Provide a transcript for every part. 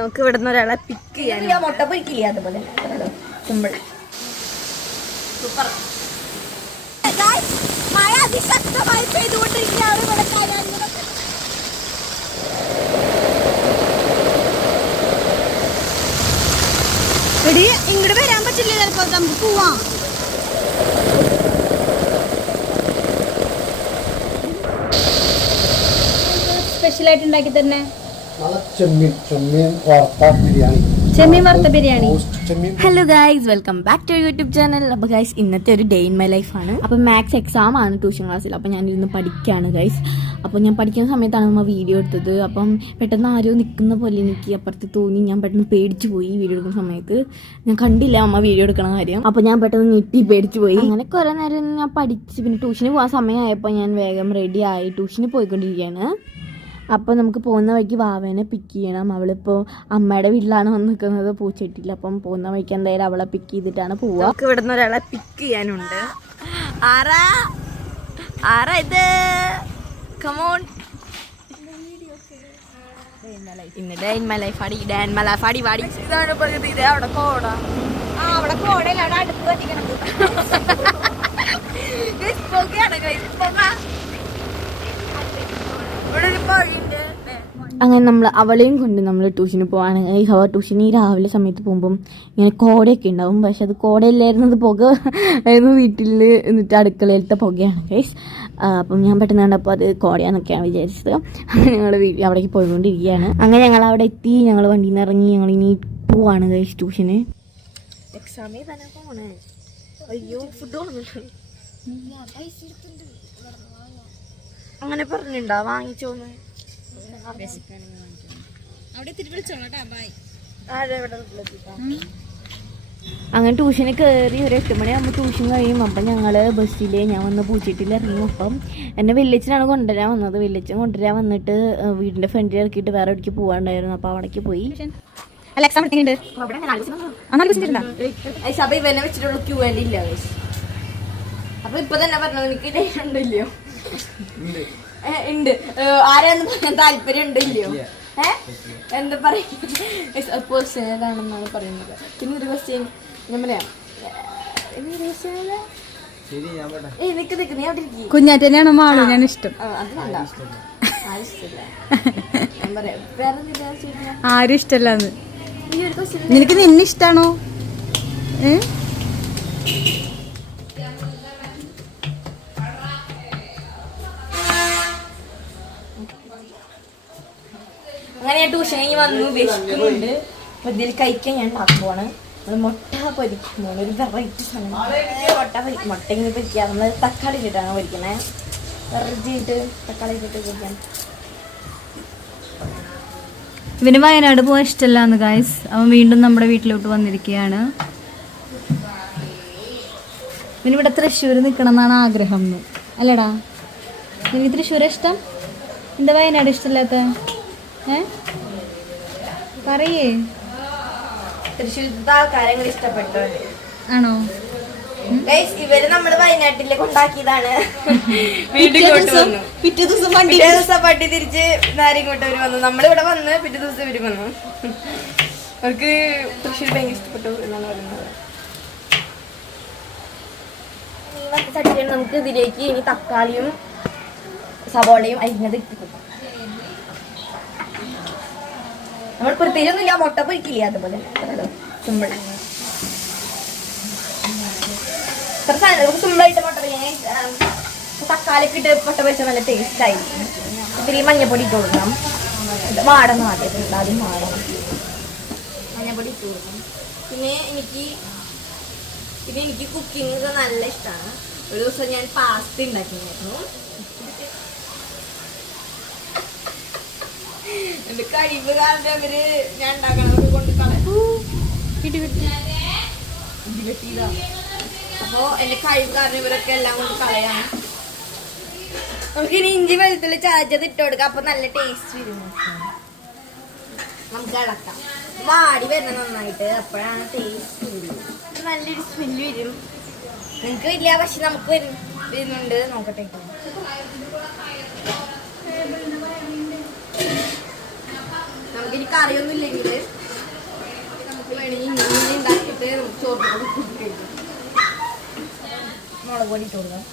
നമുക്ക് ഇവിടെ നിന്ന് ഒരാളെ പിക്ക് ചെയ്യാൻ മുട്ട പൊരിക്കില്ല അതുപോലെ സിമ്പിൾ സൂപ്പർ. മഴ അതിശക്തമായി പെയ്തുകൊണ്ടിരിക്കുകയാണ് ഇവിടെ കാര്യങ്ങളൊക്കെ. എടി ഇങ്ങോട്ട് വരാൻ പറ്റില്ല, ചിലപ്പോ നമുക്ക് പോവാം. സ്പെഷ്യലായിട്ട് ഉണ്ടാക്കി തന്നെ ചെമ്മീൻ വറുത്ത biryani. Hello guys, welcome back to YouTube channel. അപ്പോൾ ഗൈസ് ഇന്നത്തെ ഒരു ഡേ ഇൻ മൈ ലൈഫാണ്. അപ്പം മാത്സ് എക്സാം ആണ് ട്യൂഷൻ ക്ലാസ്സിൽ. അപ്പം ഞാൻ ഇരുന്ന് പഠിക്കുകയാണ് ഗൈസ്. അപ്പോൾ ഞാൻ പഠിക്കുന്ന സമയത്താണ് നമ്മൾ വീഡിയോ എടുത്തത്. അപ്പം പെട്ടെന്ന് ആരോ നിൽക്കുന്ന പോലെ എനിക്ക് അപ്പുറത്ത് തോന്നി. ഞാൻ പെട്ടെന്ന് പേടിച്ചു പോയി. വീഡിയോ എടുക്കുന്ന സമയത്ത് ഞാൻ കണ്ടില്ല അമ്മ വീഡിയോ എടുക്കണ കാര്യം. അപ്പോൾ ഞാൻ പെട്ടെന്ന് ഞെട്ടി പേടിച്ചു പോയി. അങ്ങനെ കുറേ നേരം ഞാൻ പഠിച്ച് പിന്നെ ട്യൂഷന് പോകാൻ സമയമായപ്പോൾ ഞാൻ വേഗം റെഡി ആയി ട്യൂഷന് പോയിക്കൊണ്ടിരിക്കുകയാണ്. അപ്പോൾ നമുക്ക് പോകുന്ന വഴിക്ക് വാവേനെ പിക്ക് ചെയ്യണം. അവളിപ്പോൾ അമ്മയുടെ വീട്ടിലാണ് വന്ന് നിൽക്കുന്നത്, പൂച്ചെട്ടില്ല. അപ്പം പോകുന്ന വഴിക്ക് എന്തായാലും അവളെ പിക്ക് ചെയ്തിട്ടാണ് പോവുക. നമുക്ക് ഇവിടെ നിന്ന് ഒരാളെ പിക്ക് ചെയ്യാനുണ്ട്. ആരാ ഇത്? കമോൺ. ഇന്ന് ഡേ ഇൻ മൈ ലൈഫ് ആടി. ഡേ ഇൻ മൈ ലൈഫ് ആടി വാടി. ഇതാണ് പറഞ്ഞത്. ഇതേ അവിടെ കോട. അവിടെ കോടയില്ല, അവിടെ അടുത്ത് കത്തിക്കണം. അങ്ങനെ നമ്മൾ അവളെയും കൊണ്ട് നമ്മൾ ട്യൂഷന് പോവാണ്. ട്യൂഷന് ഈ രാവിലെ സമയത്ത് പോകുമ്പം ഇങ്ങനെ കോടയൊക്കെ ഉണ്ടാവും. പക്ഷെ അത് കോടയില്ലായിരുന്നത് പുക ആയിരുന്നു വീട്ടിൽ. എന്നിട്ട് അടുക്കളയിലത്തെ പുകയാണ് ഗൈസ്. അപ്പം ഞാൻ പെട്ടെന്ന് കണ്ടപ്പോൾ അത് കോടയാന്നൊക്കെയാണ് വിചാരിച്ചത്. അങ്ങനെ ഞങ്ങൾ അവിടേക്ക് പോയിക്കൊണ്ടിരിക്കുകയാണ്. അങ്ങനെ ഞങ്ങൾ അവിടെ എത്തി. ഞങ്ങൾ വണ്ടിയിൽ നിന്ന് ഇറങ്ങി. ഞങ്ങൾ ഇനി പോവാണ് ഗൈസ് ട്യൂഷന്. എക്സാമേ തന്നെ പോണേ. അയ്യോ ഫുഡ് അങ്ങനെ പറഞ്ഞിട്ടുണ്ടോ? വാങ്ങിച്ചോന്ന് അങ്ങനെ ട്യൂഷന് കയറി ഒരു 8 മണിയാകുമ്പോൾ ട്യൂഷൻ കഴിയും. അപ്പം ഞങ്ങൾ ബസ്സിൽ ഞാൻ വന്ന് പൂച്ചിട്ടിൽ ഇറങ്ങി. അപ്പം എന്നെ വില്ലേജിനാണ് കൊണ്ടുവരാൻ വന്നത്. വില്ലേജ് കൊണ്ടുവരാൻ വന്നിട്ട് വീടിൻ്റെ ഫ്രണ്ടിൽ ഇറക്കിയിട്ട് വേറെ എവിടേക്ക് പോകാണ്ടായിരുന്നു. അപ്പോൾ അവിടേക്ക് പോയി. സഭ ഇവനെ വെച്ചിട്ടുള്ള ക്യൂ ആൻഡ് ഇല്ല. അപ്പൊ ഇപ്പൊ തന്നെ പറഞ്ഞു എനിക്ക് ഉണ്ടല്ലോ ഉണ്ട്. ആരാന്ന് പറയാൻ താല്പര്യം ഉണ്ടല്ലോ. എന്താ പറയുന്നതാണെന്നാണ് പറയുന്നത്. പിന്നെ ഒരു ക്വസ്റ്റ്യൻ ഞാൻ പറയാം. കുഞ്ഞാറ്റനെയാണോ മാളു ഞാൻ ഇഷ്ടം? ആരും ഇഷ്ടല്ലാന്ന്. നിനക്ക് നിന്നെ ഇഷ്ടാണോ? അങ്ങനെ ഞാൻ ട്യൂഷൻ കഴിഞ്ഞ് വന്നു. വിശക്കുന്നുണ്ട്. അപ്പൊ ഇതിൽ കഴിക്കാൻ ഞാൻ ഉണ്ടാക്കുവാണ്. മുട്ട പൊരിക്കുമ്പോൾ ഒരു വെറൈറ്റി സാധനം. മുട്ട ഇങ്ങനെ പൊരിക്കുക. നമ്മൾ തക്കാളി ഇട്ടിട്ടാണ് പൊരിക്കണേ. വെറൈറ്റി ആയിട്ട് തക്കാളി ഇട്ടിട്ട് പൊരിക്കാൻ. ഇവന് വയനാട് പോകാൻ ഇഷ്ടമല്ലാന്ന് ഗൈസ്. അവൻ വീണ്ടും നമ്മുടെ വീട്ടിലോട്ട് വന്നിരിക്കുകയാണ്. ഇവനിവിടെ തൃശ്ശൂർ നിൽക്കണം എന്നാണ് ആഗ്രഹം. അല്ലടാ, നിനക്ക് തൃശ്ശൂർ ഇഷ്ടം? എന്താ വയനാട് ഇഷ്ടമില്ലാത്ത? പറയേ. തൃശ്ശൂരത്തെ ആൾക്കാരെ ഇഷ്ടപ്പെട്ടോ? ആണോ? ഇവര് നമ്മള് വയനാട്ടിലേക്ക് കൊണ്ടാക്കിയതാണ്. പിറ്റേ ദിവസം വണ്ടി തിരിച്ച് നേരെ ഇങ്ങോട്ട് അവര് വന്നു. നമ്മളിവിടെ വന്ന് പിറ്റേ ദിവസം ഇവര് വന്നു. അവർക്ക് തൃശ്ശൂർ ഭയങ്കര ഇഷ്ടപ്പെട്ടു എന്നാണ് പറയുന്നത്. നമുക്ക് ഇതിലേക്ക് ഇനി തക്കാളിയും സവോളയും അരിഞ്ഞത് ഇട്ടിട്ടുണ്ട്. നമ്മൾ പ്രത്യേകിച്ചൊന്നുമില്ല, മുട്ട പൊരിക്കില്ല അതുപോലെ സിമ്പിൾ. സിമ്പിളായിട്ട് മുട്ട പൊരിക്കാൻ തക്കാളിയൊക്കെ ഇട്ട് മുട്ട പൊരിച്ചാൽ നല്ല ടേസ്റ്റ് ആയിരിക്കും. ഇത്തിരി മഞ്ഞപ്പൊടി ഇട്ട് കൊടുക്കണം. മാടണം ആദ്യം. ആദ്യം മാടണം, മഞ്ഞപ്പൊടി ഇട്ട് കൊടുക്കണം. പിന്നെ എനിക്ക് കുക്കിംഗ് ഒക്കെ നല്ല ഇഷ്ടമാണ്. ഒരു ദിവസം ഞാൻ പാസ്ത ഉണ്ടാക്കിയിരുന്നു. എന്റെ കഴിവ് കാരണം അവര് ഞാൻ ഉണ്ടാക്കണതൊക്കെ കൊണ്ട് അപ്പൊ എന്റെ കഴിവ് കാരണം ഇവരൊക്കെ എല്ലാം കൊണ്ട് കളയാണ്. നമുക്ക് ഇനി ഇഞ്ചി വെളുത്തുള്ളി ചതച്ചത് ഇട്ട് കൊടുക്കാം. അപ്പൊ നല്ല ടേസ്റ്റ് വരും. നമുക്ക് ഇളക്കാം. വാടി വരണം നന്നായിട്ട്. അപ്പോഴാണ് ടേസ്റ്റ് വരും. നല്ലൊരു സ്മെല്ല് വരും. നിങ്ങക്ക് ഇല്ല, പക്ഷെ നമുക്ക് വരുന്നുണ്ട്. നോക്കട്ടെ. നമുക്കിനി കറിയൊന്നും ഇല്ലെങ്കിൽ നമുക്ക് വേണമെങ്കിൽ ഇങ്ങനെ ഉണ്ടാക്കിയിട്ട് ചോറ് കഴിക്കാം. മുളക് പൊടി ഇട്ട് കൊടുക്കാം.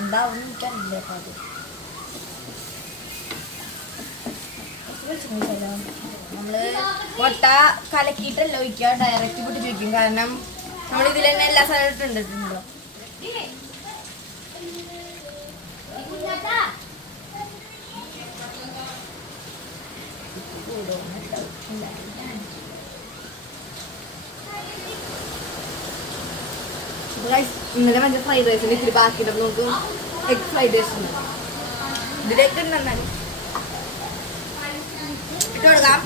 എന്താവും എനിക്കറിയില്ല. അപ്പം അത് നമ്മള് മുട്ട കലക്കിയിട്ടല്ല ഒഴിക്കുക, ഡയറക്റ്റ് പൊട്ടിച്ച് വയ്ക്കും. കാരണം നമ്മൾ ഇതിൽ തന്നെ എല്ലാ സാധനവും ഇട്ടിട്ടുണ്ടല്ലോ. ഇന്നലെ മറ്റേ ഫ്രൈഡ് റൈസിന് ഇത്തിരി ബാക്കിയിട്ട് നമുക്ക് എഗ് ഫ്രൈഡ് റൈസ് ഉണ്ട്. ഇതിലേക്ക് ഉണ്ടെന്നാൽ ഇട്ട് കൊടുക്കാം.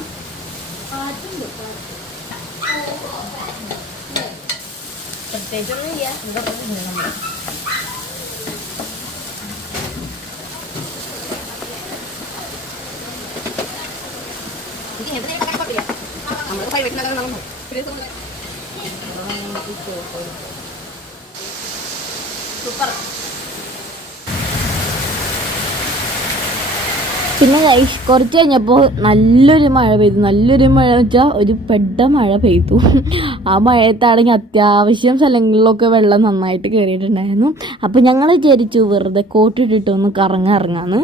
പ്രത്യേകിച്ചൊന്നും ഇല്ല, ഇതൊക്കെ തിന്നു നമ്മൾ. നമ്മൾ ഫ്രൈഡ് റൈസിനകത്ത് സൂപ്പർ. പിന്നെ കുറച്ച് കഴിഞ്ഞപ്പോൾ നല്ലൊരു മഴ പെയ്തു. നല്ലൊരു മഴ എന്ന് വെച്ചാൽ ഒരു പെട്ട മഴ പെയ്തു. ആ മഴയത്താണെങ്കിൽ അത്യാവശ്യം സ്ഥലങ്ങളിലൊക്കെ വെള്ളം നന്നായിട്ട് കയറിയിട്ടുണ്ടായിരുന്നു. അപ്പം ഞങ്ങൾ വിചാരിച്ചു വെറുതെ കോട്ടിട്ടിട്ടൊന്ന് ഇറങ്ങാന്ന്.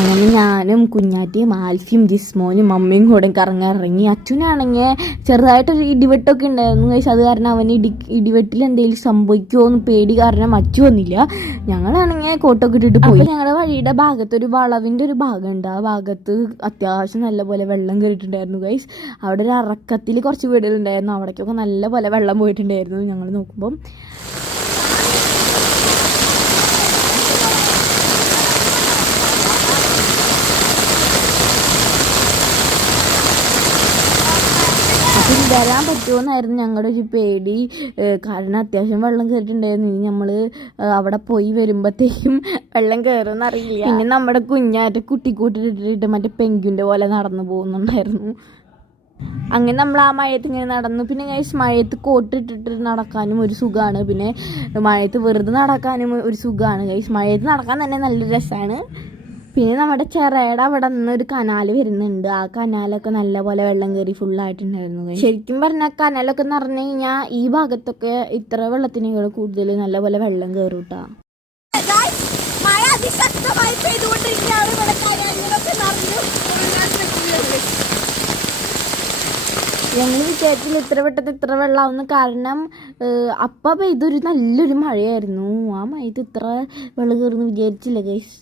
അങ്ങനെ ഞാനും കുഞ്ഞാറ്റിയും ആൽഫിയും ജിസ്മോനും മമ്മിയും കൂടെ ഇറങ്ങി. അച്ഛനാണെങ്കിൽ ചെറുതായിട്ടൊരു ഇടിവെട്ടൊക്കെ ഉണ്ടായിരുന്നു. പക്ഷെ അത് കാരണം അവന് ഇടിവെട്ടിൽ എന്തെങ്കിലും സംഭവിക്കുമോ എന്ന് പേടി കാരണം അച്ചു വന്നില്ല. ഞങ്ങളാണെങ്കിൽ കോട്ടൊക്കെ ഇട്ടിട്ട് പോയി. ഞങ്ങളുടെ വഴിയുടെ ഭാഗത്ത് ഒരു വളവിൻ്റെ ഒരു ഭാഗമുണ്ട്. ആ ഭാഗത്ത് അത്യാവശ്യം നല്ലപോലെ വെള്ളം കയറിയിട്ടുണ്ടായിരുന്നു ഗൈസ്. അവിടെ ഒരു അറക്കത്തിൽ കുറച്ച് വീടുകളുണ്ടായിരുന്നു. അവിടേക്കൊക്കെ നല്ലപോലെ വെള്ളം പോയിട്ടുണ്ടായിരുന്നു. ഞങ്ങൾ നോക്കുമ്പം വരാൻ പറ്റുമോന്നായിരുന്നു ഞങ്ങളുടെ ഒരു പേടി. കാരണം അത്യാവശ്യം വെള്ളം കയറിയിട്ടുണ്ടായിരുന്നു. ഇനി നമ്മൾ അവിടെ പോയി വരുമ്പോഴത്തേക്കും വെള്ളം കയറുമെന്ന് അറിയില്ല. പിന്നെ നമ്മുടെ കുഞ്ഞാറ്റ കുട്ടിക്കൂട്ടിട്ടിട്ട് മറ്റേ പെങ്കുവിൻ്റെ പോലെ നടന്നു പോകുന്നുണ്ടായിരുന്നു. അങ്ങനെ നമ്മൾ ആ മഴയത്ത് ഇങ്ങനെ നടന്നു. പിന്നെ മഴയത്ത് കോട്ടിട്ടിട്ട് നടക്കാനും ഒരു സുഖമാണ്. പിന്നെ മഴയത്ത് വെറുതെ നടക്കാനും ഒരു സുഖമാണ് ഗൈസ്. മഴയത്ത് നടക്കാൻ തന്നെ നല്ല രസമാണ്. പിന്നെ നമ്മുടെ ചിറയുടെ അവിടെ നിന്ന് ഒരു കനാല് വരുന്നുണ്ട്. ആ കനാലൊക്കെ നല്ലപോലെ വെള്ളം കയറി ഫുള്ളായിട്ടുണ്ടായിരുന്നു. ശരിക്കും പറഞ്ഞാൽ കനാലൊക്കെ എന്ന് പറഞ്ഞു കഴിഞ്ഞാൽ ഈ ഭാഗത്തൊക്കെ ഇത്ര വെള്ളത്തിനേക്കാൾ കൂടുതൽ നല്ലപോലെ വെള്ളം കയറും കേട്ടോ. ഞങ്ങൾ വിചാരിച്ചില്ല ഇത്ര പെട്ടെന്ന് ഇത്ര വെള്ളമാവുന്നു. കാരണം അപ്പം പെയ്തൊരു നല്ലൊരു മഴയായിരുന്നു. ആ മഴയത്ത് ഇത്ര വെള്ളം കയറുന്നു വിചാരിച്ചില്ല ഗൈസ്.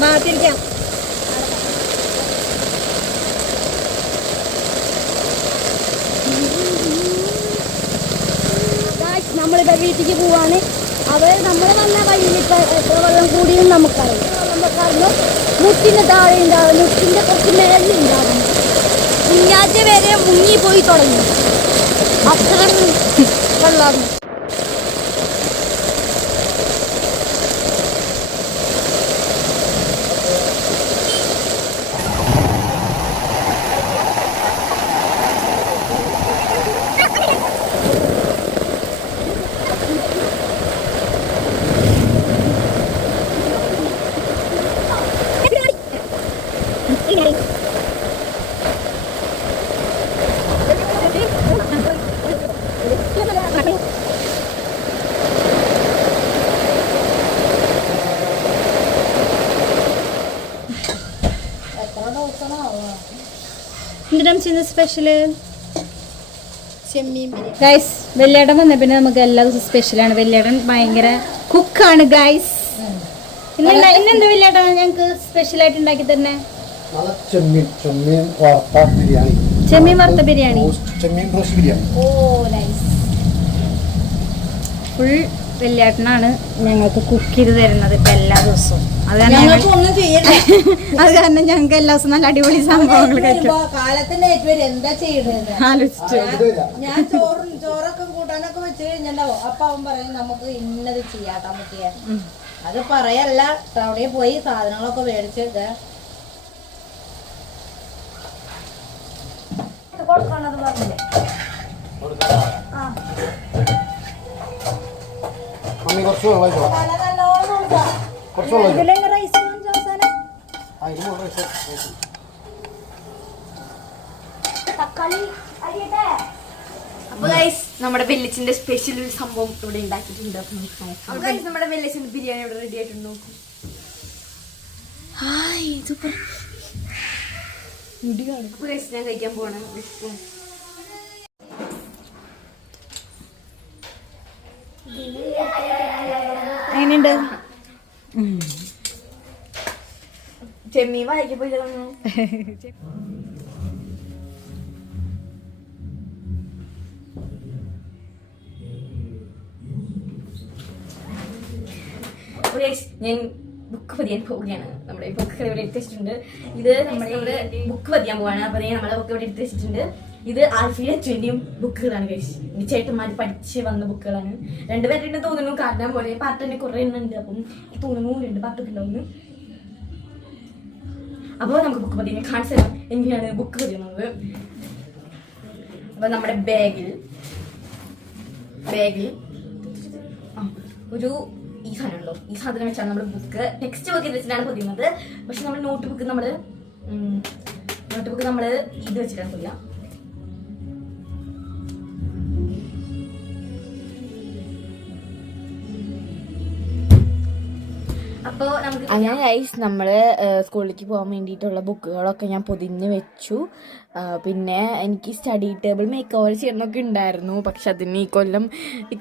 മാറ്റിരിക്കാം. നമ്മളിപ്പോ വീട്ടിലേക്ക് പോവാണ്. അവർ നമ്മൾ വന്ന വഴിയിൽ ഇപ്പൊ എത്ര വെള്ളം കൂടിയും നമുക്കറിയാം. വെള്ളം വെക്കാറുണ്ട്. മുട്ടിന്റെ താഴെ ഉണ്ടാവും, മുട്ടിന്റെ കുറച്ച് മേലെ ഉണ്ടാവും. കുഞ്ഞാറ്റ വരെ മുങ്ങിപ്പോയി തുടങ്ങി. അത്രയും വെള്ളം. സ്പെഷ്യല് ഗൈസ്, വെള്ളിയേടൻ വന്ന പിന്നെ നമുക്ക് എല്ലാ ദിവസവും സ്പെഷ്യലാണ്. വെള്ളിയേടൻ ഭയങ്കര കുക്കാണ് ഗൈസ്. ഇന്നെന്താ വെള്ളിയേടൻ ഞങ്ങൾക്ക് സ്പെഷ്യലായിട്ട് ഉണ്ടാക്കി തന്നെ? ചെമ്മീൻ വറുത്ത ബിരിയാണി. ഓ നൈസ്. ഫുൾ വെള്ളിയാട്ടനാണ് ഞങ്ങൾക്ക് കുക്ക് ചെയ്ത് തരുന്നത് ഇപ്പൊ എല്ലാ ദിവസവും. അത് കാരണം അത് കാരണം ഞങ്ങൾക്ക് എല്ലാ ദിവസവും നല്ല അടിപൊളി സംഭവങ്ങൾ കഴിക്കും. കാലത്തിന്റെ ഏറ്റവും എന്താ ചെയ്യുന്നത് ആലോചിച്ചു ഞാൻ ചോറൊക്കെ കൂട്ടാനൊക്കെ വെച്ച് കഴിഞ്ഞാണ്ടാവും. അപ്പൊ അവൻ പറയും നമുക്ക് ഇന്നത് ചെയ്യാട്ടാ പറ്റിയ. അത് പറയല്ല, അവിടെ പോയി സാധനങ്ങളൊക്കെ മേടിച്ച് കൊടുക്കണത് പറഞ്ഞില്ലേ. തക്കാളി അരിയട്ടെ. അപ്പൊ ഗൈസ് നമ്മുടെ വെല്ലിച്ചിന്റെ സ്പെഷ്യൽ ഒരു സംഭവം ഇവിടെ ഉണ്ടാക്കിയിട്ടുണ്ട്. അപ്പൊ ഗൈസ് നമ്മുടെ വെല്ലിച്ചിന്റെ ബിരിയാണി ഇവിടെ റെഡി ആയിട്ടുണ്ട്. നോക്കും. Hi super. അപ്പൊ ഗൈസ് ഞാൻ കഴിക്കാൻ പോവാണ്. എങ്ങനെയുണ്ട്? ചെമ്മീൻ വായിക്കപ്പോ ഞാൻ ബുക്ക് പതിയാൻ പോവുകയാണ്. നമ്മുടെ ബുക്ക് ഇവിടെ എടുത്തിട്ടുണ്ട്. ഇത് നമ്മുടെ ബുക്ക് പതിയാൻ പോവാണ്. അപ്പൊ നമ്മുടെ ബുക്ക് ഇവിടെ എടുത്ത് വെച്ചിട്ടുണ്ട്. ഇത് ആൽഫിയ 20 ബുക്കുകളാണ് ഗൈസ്. ചേട്ടന്മാർ പഠിച്ച് വന്ന ബുക്കുകളാണ്. 2 പേരുടെ തോന്നുന്നു. കാരണം പോലെ പാർട്ട് തന്നെ കുറെ എണ്ണം ഉണ്ട്. അപ്പം തോന്നുന്നു 2 പാർട്ടൊക്കെ ഉണ്ടാവുന്നു. അപ്പോൾ നമുക്ക് ബുക്ക് പതിയെ കാണിച്ചു തരാം എങ്ങനെയാണ് ബുക്ക് പതിയുന്നത്. അപ്പൊ നമ്മുടെ ബാഗിൽ ഒരു ഈ സാധനം ഉണ്ടോ, ഈ സാധനം വെച്ചാണ് നമ്മൾ ബുക്ക് ടെക്സ്റ്റ് ബുക്ക് വെച്ചിട്ടാണ് പൊതിയുന്നത്. പക്ഷെ നമ്മൾ നോട്ട് ബുക്ക് നമ്മൾ ഇത് വെച്ചിട്ടാണ് പൊതിയ. അപ്പോൾ നമുക്ക് അങ്ങനെ ഗൈസ് നമ്മൾ സ്കൂളിലേക്ക് പോകാൻ വേണ്ടിയിട്ടുള്ള ബുക്കുകളൊക്കെ ഞാൻ പൊതിഞ്ഞ് വെച്ചു. പിന്നെ എനിക്ക് സ്റ്റഡി ടേബിൾ മേക്ക് ഓവർ ചെയ്യണമൊക്കെ ഉണ്ടായിരുന്നു. പക്ഷെ അതിന് ഈ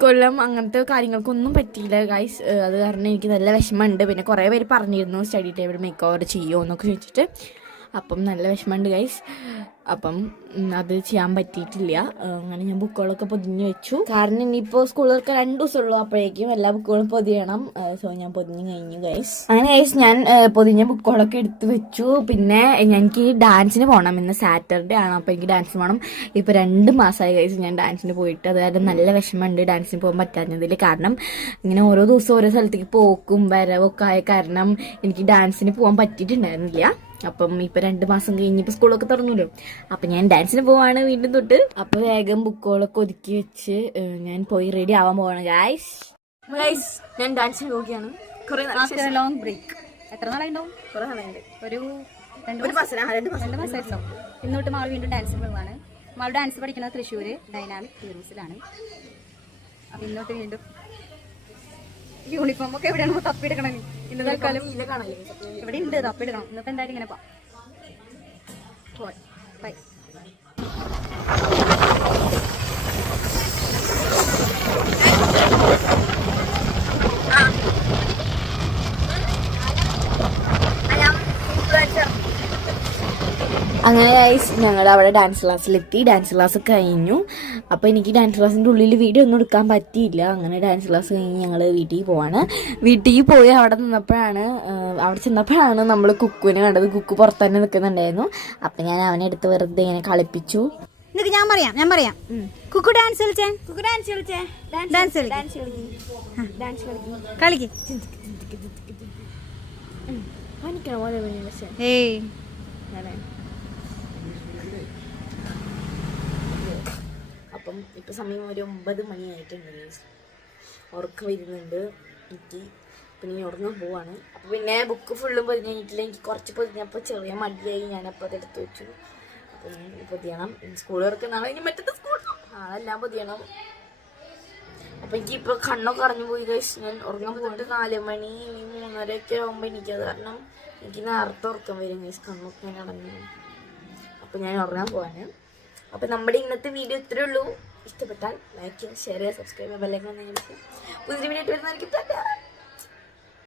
കൊല്ലം അങ്ങനത്തെ കാര്യങ്ങൾക്കൊന്നും പറ്റിയില്ല ഗൈസ്. അത് കാരണം എനിക്ക് നല്ല വിഷമമുണ്ട്. പിന്നെ കുറേ പേര് പറഞ്ഞിരുന്നു സ്റ്റഡി ടേബിൾ മേക്ക് ഓവർ ചെയ്യുമോ എന്നൊക്കെ ചോദിച്ചിട്ട്. അപ്പം നല്ല വിഷമമുണ്ട് ഗൈസ്. അപ്പം അത് ചെയ്യാൻ പറ്റിയിട്ടില്ല. അങ്ങനെ ഞാൻ ബുക്കുകളൊക്കെ പൊതിഞ്ഞ് വെച്ചു. കാരണം ഇനിയിപ്പോൾ സ്കൂളുകൾക്ക് 2 ദിവസമുള്ളൂ. അപ്പോഴേക്കും എല്ലാ ബുക്കുകളും പൊതിയണം. സോ ഞാൻ പൊതിഞ്ഞ് കഴിഞ്ഞു ഗൈസ്. അങ്ങനെ ഗൈസ് ഞാൻ പൊതിഞ്ഞ ബുക്കുകളൊക്കെ എടുത്ത് വെച്ചു. പിന്നെ എനിക്ക് ഡാൻസിന് പോകണം. ഇന്ന് സാറ്റർഡേ ആണ്. അപ്പോൾ എനിക്ക് ഡാൻസിന് പോകണം. ഇപ്പോൾ 2 മാസമായി ഗൈസ് ഞാൻ ഡാൻസിന് പോയിട്ട്. അതായത് നല്ല വിഷമമുണ്ട് ഡാൻസിന് പോകാൻ പറ്റാഞ്ഞതിൽ. കാരണം ഇങ്ങനെ ഓരോ ദിവസം ഓരോ സ്ഥലത്തേക്ക് പോക്കും വരവൊക്കെ ആയ കാരണം എനിക്ക് ഡാൻസിന് പോകാൻ പറ്റിയിട്ടുണ്ടായിരുന്നില്ല. അപ്പം ഇപ്പൊ 2 മാസം കഴിഞ്ഞ് ഇപ്പൊ സ്കൂളൊക്കെ തുറന്നല്ലോ. അപ്പൊ ഞാൻ ഡാൻസിന് പോവാണ് വീണ്ടും തൊട്ട്. അപ്പൊ വേഗം ബുക്കുകളൊക്കെ ഒതുക്കി വെച്ച് ഞാൻ പോയി റെഡി ആവാൻ പോവാണ് ഗൈസ്. ഞാൻ ഡാൻസിന് പോവുകയാണ്. Long break. എത്ര നാളായിട്ടുണ്ടാവും? കുറെ നാളുണ്ട്. ഒരു 2 മാസമായിട്ടുണ്ടാവും. ഇന്നോട്ട് മാൾ വീണ്ടും ഡാൻസിന് പോവാണ്. മാൾ ഡാൻസ് പഠിക്കുന്നത് തൃശ്ശൂര് ഡൈനാമിക് തിയേറ്റേഴ്സിലാണ്. അപ്പൊ ഇന്നോട്ട് വീണ്ടും യൂണിഫോം ഒക്കെ എവിടെയാണ് തപ്പിയെടുക്കണം. ഇന്ന് തൽക്കാലം ഇവിടെ ഉണ്ട്, തപ്പിയെടുക്കണം. ഇന്നിപ്പോ എന്തായാലും ഇങ്ങനെ പോവാം. ബൈ. അങ്ങനെ ഗൈസ് ഞങ്ങൾ അവിടെ ഡാൻസ് ക്ലാസ്സിലെത്തി. ഡാൻസ് ക്ലാസ് കഴിഞ്ഞു. അപ്പോൾ എനിക്ക് ഡാൻസ് ക്ലാസ്സിൻ്റെ ഉള്ളിൽ വീഡിയോ ഒന്നും എടുക്കാൻ പറ്റിയില്ല. അങ്ങനെ ഡാൻസ് ക്ലാസ് കഴിഞ്ഞ് ഞങ്ങൾ വീട്ടിൽ പോവാണ്. വീട്ടിൽ പോയി അവിടെ ചെന്നപ്പോഴാണ് നമ്മൾ കുക്കുവിനെ കണ്ടത്. കുക്കു പുറത്ത് തന്നെ നിൽക്കുന്നുണ്ടായിരുന്നു. അപ്പം ഞാൻ അവനെ എടുത്ത് വെറുതെ ഇങ്ങനെ കളിപ്പിച്ചു. ഞാൻ പറയാം കുക്കു ഡാൻസ് കളിച്ചേ. കളിക്ക്. അപ്പം ഇപ്പം സമയം ഒരു 9 മണിയായിട്ടുണ്ട്. ഉറക്കം വരുന്നുണ്ട് എനിക്ക്. പിന്നെ ഞാൻ ഉറങ്ങാൻ പോവാണ്. അപ്പം പിന്നെ ബുക്ക് ഫുള്ളും പൊതിഞ്ഞ് കഴിഞ്ഞിട്ടില്ല. എനിക്ക് കുറച്ച് പൊതിഞ്ഞപ്പോൾ ചെറിയ മടിയായി. ഞാനപ്പോൾ അതെടുത്ത് വെച്ചു. അപ്പം പൊതിയണം. സ്കൂൾ തുറക്കുന്നതാണ്. ഇനി മറ്റത്തെ സ്കൂൾ ആളെല്ലാം പൊതിയണം. അപ്പം എനിക്കിപ്പോൾ കണ്ണൊക്കെ അടഞ്ഞു പോയി ഗൈസ്. ഞാൻ ഉറങ്ങാൻ പോയിട്ട് 4 മണി 3:30 ആകുമ്പോൾ എനിക്കത് കാരണം എനിക്ക് നേരത്തെ ഉറക്കം വരും ഗൈസ്. കണ്ണൊക്കെ ഞാൻ അടഞ്ഞു. അപ്പം ഞാൻ ഉറങ്ങാൻ പോവാണ്. അപ്പം നമ്മുടെ ഇന്നത്തെ വീഡിയോ ഇത്രയേ ഉള്ളൂ. ഇഷ്ടപ്പെട്ടാൽ ലൈക്ക് ചെയ്യുക, ഷെയർ ചെയ്യുക, സബ്സ്ക്രൈബ് ചെയ്യുക, ബെല്ലൈക്കൺ വന്നു കഴിഞ്ഞാൽ പുതിയ വീഡിയോ ആയിട്ട് വരുന്നതായിരിക്കും.